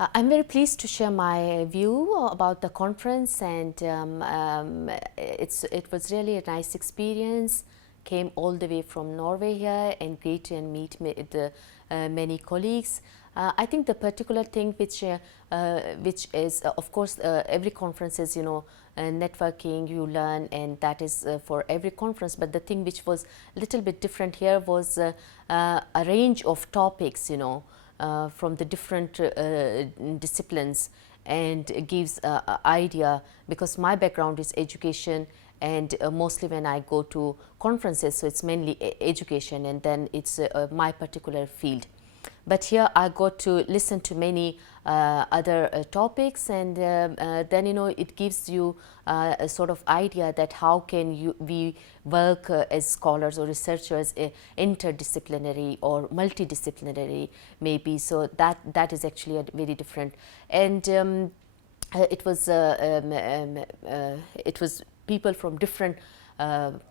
I'm very pleased to share my view about the conference, and it was really a nice experience. Came all the way from Norway here, and great to meet the many colleagues. I think the particular thing which is of course every conference is networking, you learn, and that is for every conference. But the thing which was a little bit different here was a range of topics, from the different disciplines, and gives an idea, because my background is education, and mostly when I go to conferences, so it's mainly education, and then it's my particular field. But here I got to listen to many other topics, and then it gives you a sort of idea that how can we work as scholars or researchers, interdisciplinary or multidisciplinary maybe. So that is actually a very different, and it was people from different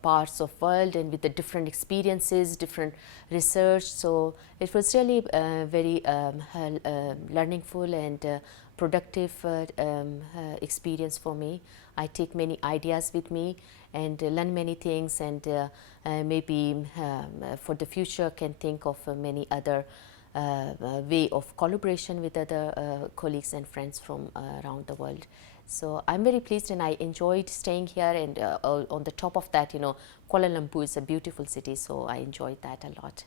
parts of world, and with the different experiences, different research. So it was really very learningful and productive experience for me. I take many ideas with me and learn many things, and maybe for the future can think of many other way of collaboration with other colleagues and friends from around the world. So I'm very pleased, and I enjoyed staying here, and on the top of that, Kuala Lumpur is a beautiful city, so I enjoyed that a lot.